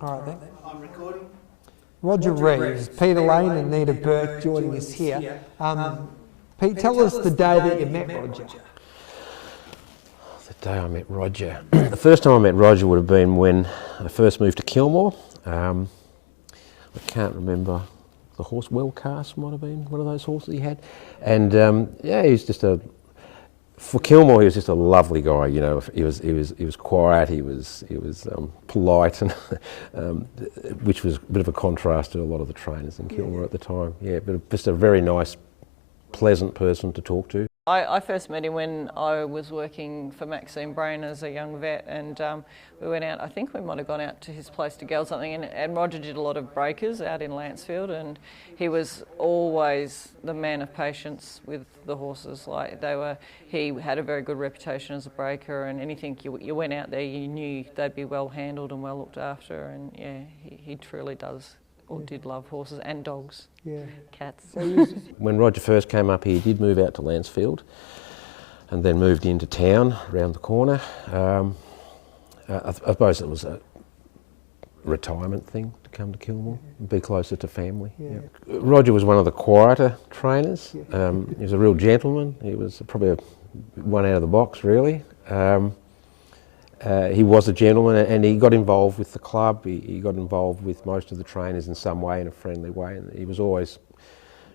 All right then. I'm recording. Roger Reeves, Peter Lane and Nita Burke joining us here. Pete, tell us the day that you met Roger. The day I met Roger. The first time I met Roger would have been when I first moved to Kilmore. I can't remember, the horse Wellcast might have been one of those horses he had. And yeah, he was just for Kilmore, he was just a lovely guy. You know, he was quiet. He was polite, and which was a bit of a contrast to a lot of the trainers in Kilmore at the time. Yeah, but just a very nice, pleasant person to talk to. I first met him when I was working for Maxine Brain as a young vet, and we went out, I think we might have gone out to his place to go or something, and Roger did a lot of breakers out in Lancefield, and he was always the man of patience with the horses. Like he had a very good reputation as a breaker, and anything you went out there, you knew they'd be well handled and well looked after, and yeah, he truly does. Or did love horses and dogs, cats. When Roger first came up here, he did move out to Lancefield and then moved into town around the corner. I suppose it was a retirement thing to come to Kilmore and be closer to family. Yeah. Roger was one of the quieter trainers. He was a real gentleman. He was probably one out of the box, really. He was a gentleman, and he got involved with the club. He got involved with most of the trainers in some way, in a friendly way, and he was always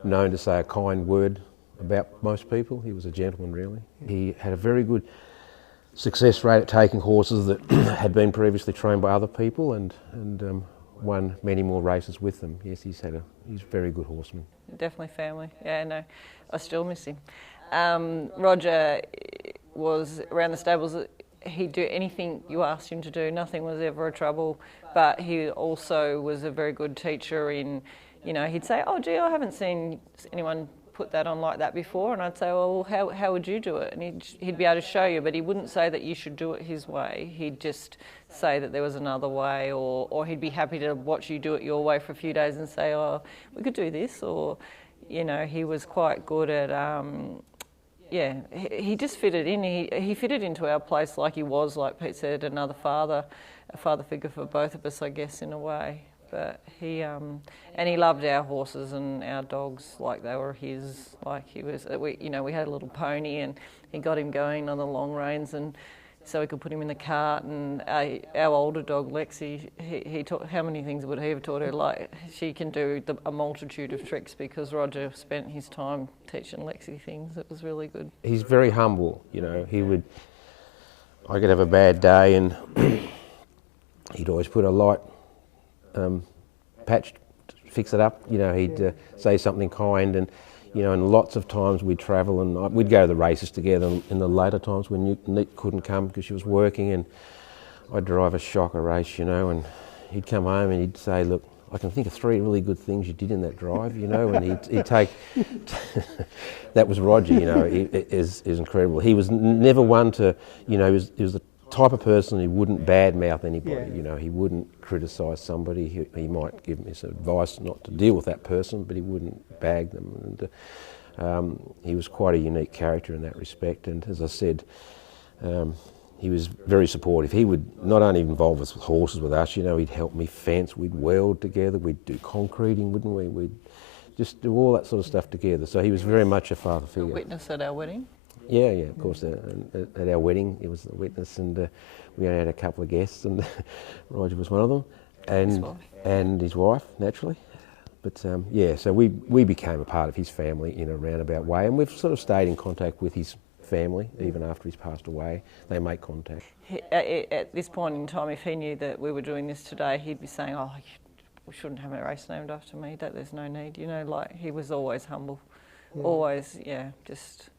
known to say a kind word about most people. He was a gentleman, really. He had a very good success rate at taking horses that had been previously trained by other people, and won many more races with them. Yes, he's a very good horseman. Definitely family. Yeah, no, I still miss him. Roger was around the stables. He'd do anything you asked him to do. Nothing was ever a trouble, but he also was a very good teacher in, you know, he'd say, oh gee, I haven't seen anyone put that on like that before, and I'd say, well, how would you do it? And he'd be able to show you, but he wouldn't say that you should do it his way. He'd just say that there was another way, or he'd be happy to watch you do it your way for a few days and say, oh, we could do this, or, you know, he was quite good at yeah, he just fitted in. He fitted into our place like he was, like Pete said, a father figure for both of us, I guess, in a way. But and he loved our horses and our dogs like they were his. Like he was, we had a little pony, and he got him going on the long reins, and so we could put him in the cart. And our older dog Lexi, he taught, how many things would he have taught her? Like she can do a multitude of tricks because Roger spent his time teaching Lexi things. It was really good. He's very humble, you know. I could have a bad day, and he'd always put a light patch to fix it up. You know, he'd say something kind, and you know, and lots of times we'd travel and we'd go to the races together in the later times when Nick couldn't come because she was working, and I'd drive a shocker race, you know, and he'd come home and he'd say, look, I can think of 3 really good things you did in that drive, you know, and he'd take, that was Roger, you know, is incredible. He was never one to, you know, he was the type of person who wouldn't badmouth anybody, you know, he wouldn't criticise somebody. He might give me some advice not to deal with that person, but he wouldn't bag them. And he was quite a unique character in that respect, and as I said, he was very supportive. He would not only involve us with horses with us, you know, he'd help me fence, we'd weld together, we'd do concreting, wouldn't we? We'd just do all that sort of stuff together. So he was very much a father figure. A witness at our wedding? Yeah, of course. At our wedding, he was the witness, and we only had a couple of guests, and Roger was one of them, and his wife, naturally. But yeah, so we became a part of his family in a roundabout way, and we've sort of stayed in contact with his family even after he's passed away. They make contact. At this point in time, if he knew that we were doing this today, he'd be saying, oh, we shouldn't have a race named after me, that there's no need, you know, like he was always humble, always, just...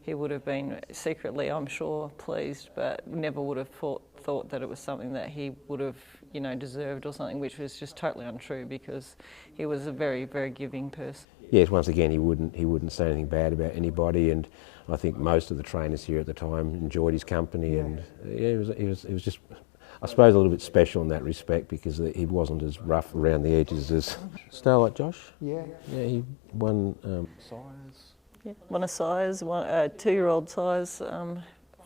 He would have been secretly, I'm sure, pleased, but never would have thought that it was something that he would have, you know, deserved or something, which was just totally untrue because he was a very, very giving person. Yes, once again, he wouldn't say anything bad about anybody, and I think most of the trainers here at the time enjoyed his company, and yeah, he was just, I suppose, a little bit special in that respect because he wasn't as rough around the edges as Starlight Josh. Yeah, he won sires. Yeah, won a sires, won a 2-year-old sires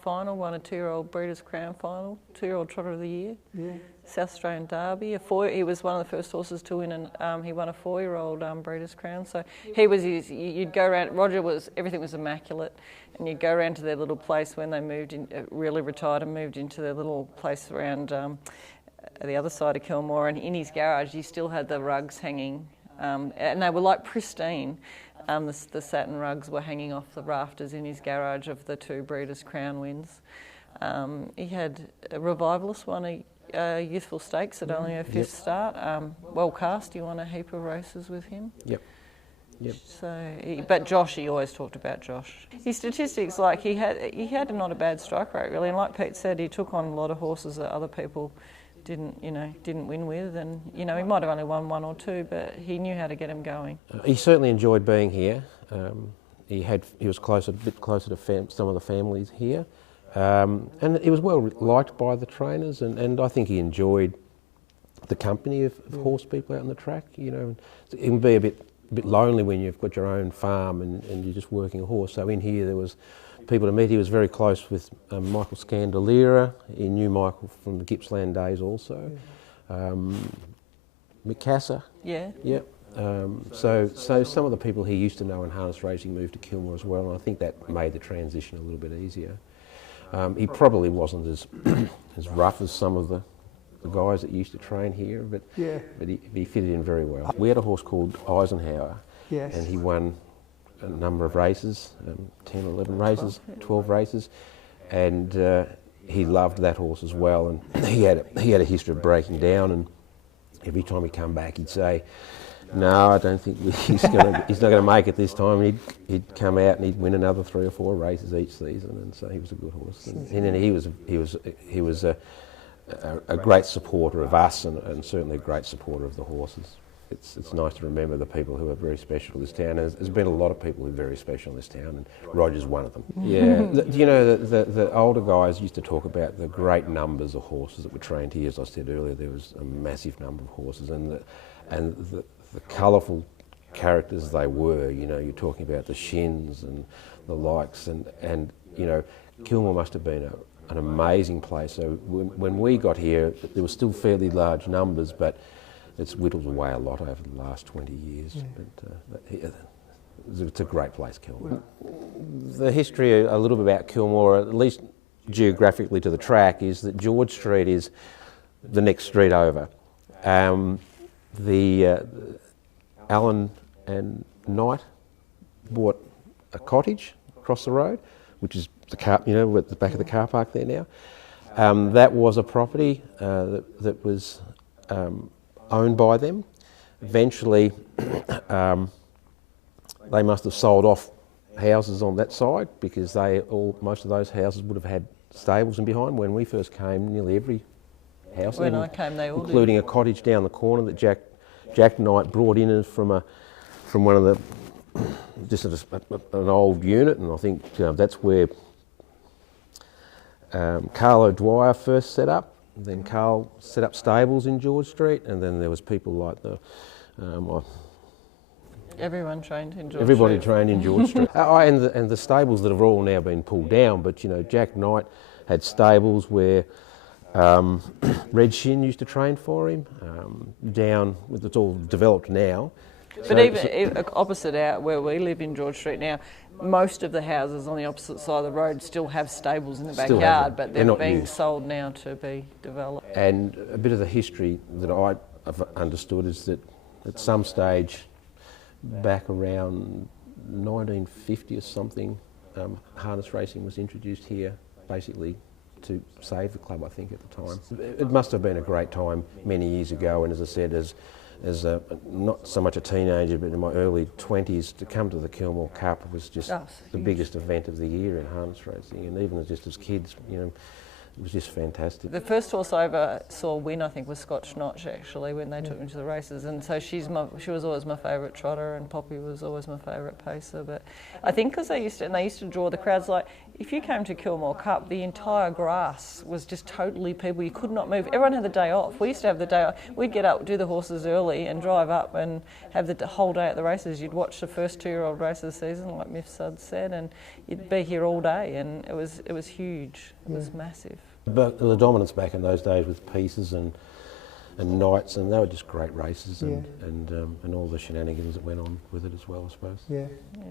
final, won a 2-year-old Breeders' Crown final, 2-year-old Trotter of the Year. Yeah. South Australian Derby. He was one of the first horses to win, and he won a 4-year-old Breeders' Crown. So he was. You'd go around. Everything was immaculate, and you'd go around to their little place when they moved in, really retired and moved into their little place around the other side of Kilmore. And in his garage, he still had the rugs hanging, and they were like pristine. The satin rugs were hanging off the rafters in his garage of the 2 Breeders' Crown wins. He had a Revivalist won a youthful stakes at only her 5th start. Well cast. You won a heap of races with him. Yep. But Josh, he always talked about Josh. His statistics, like he had not a bad strike rate really, and like Pete said, he took on a lot of horses that other people didn't win with, and he might have only won 1 or 2, but he knew how to get him going. He certainly enjoyed being here. He was a bit closer to some of the families here, and he was well liked by the trainers, and I think he enjoyed the company of horse people out on the track. It can be a bit lonely when you've got your own farm and you're just working a horse. So in here there was people to meet. He was very close with Michael Scandalera. He knew Michael from the Gippsland days also. Mikasa. Yeah. Yep. So some of the people he used to know in harness racing moved to Kilmore as well, and I think that made the transition a little bit easier. He probably wasn't as rough as some of the guys that used to train here, but he fitted in very well. We had a horse called Eisenhower, and he won a number of races, 10 or 11 races, 12 races, and he loved that horse as well. And he had a history of breaking down, and every time he'd come back, he'd say, "No, I don't think he's not going to make it this time." He'd come out and he'd win another 3 or 4 races each season, and so he was a good horse. And then he was a great supporter of us, and certainly a great supporter of the horses. It's nice to remember the people who are very special to this town. There's been a lot of people who are very special in this town, and Roger's one of them. Yeah, the older guys used to talk about the great numbers of horses that were trained here. As I said earlier, there was a massive number of horses, and the colourful characters they were. You're talking about the Shins and the likes, and Kilmore must have been an amazing place. So when we got here, there were still fairly large numbers, but it's whittled away a lot over the last 20 years. Yeah. But it's a great place, Kilmore. The history a little bit about Kilmore, at least geographically to the track, is that George Street is the next street over. Alan and Knight bought a cottage across the road, which is the car, at the back of the car park there now. That was a property that was owned by them. Eventually, they must have sold off houses on that side, because most of those houses would have had stables in behind. When we first came, nearly every house, when I came, they all including did. A cottage down the corner that Jack Knight brought in from one of the just an old unit, and I think that's where Carl O'Dwyer first set up. Then Carl set up stables in George Street, and then there was people like everyone trained in George everybody Street. trained in George Street. And the stables that have all now been pulled down, but Jack Knight had stables where Red Shin used to train for him. It's all developed now. But even opposite out where we live in George Street now, most of the houses on the opposite side of the road still have stables in the backyard, but they're being sold now to be developed. And a bit of the history that I've understood is that at some stage back around 1950 or something, harness racing was introduced here, basically to save the club, I think, at the time. It must have been a great time many years ago, and as I said, as not so much a teenager, but in my early 20s, to come to the Kilmore Cup was just the biggest event of the year in harness racing, and even just as kids, it was just fantastic. The first horse I ever saw win, I think, was Scotch Notch, actually, when they took me to the races, and so she was always my favourite trotter, and Poppy was always my favourite pacer. But I think because they used to draw the crowds, like if you came to Kilmore Cup, the entire grass was just totally people. You could not move. Everyone had the day off. We used to have the day off. We'd get up, do the horses early, and drive up and have the whole day at the races. You'd watch the first 2-year-old race of the season, like Miff Sud said, and you'd be here all day, and it was huge. It was massive. But the dominance back in those days with pieces and and nights, and they were just great races, and all the shenanigans that went on with it as well, I suppose. Yeah. Yeah.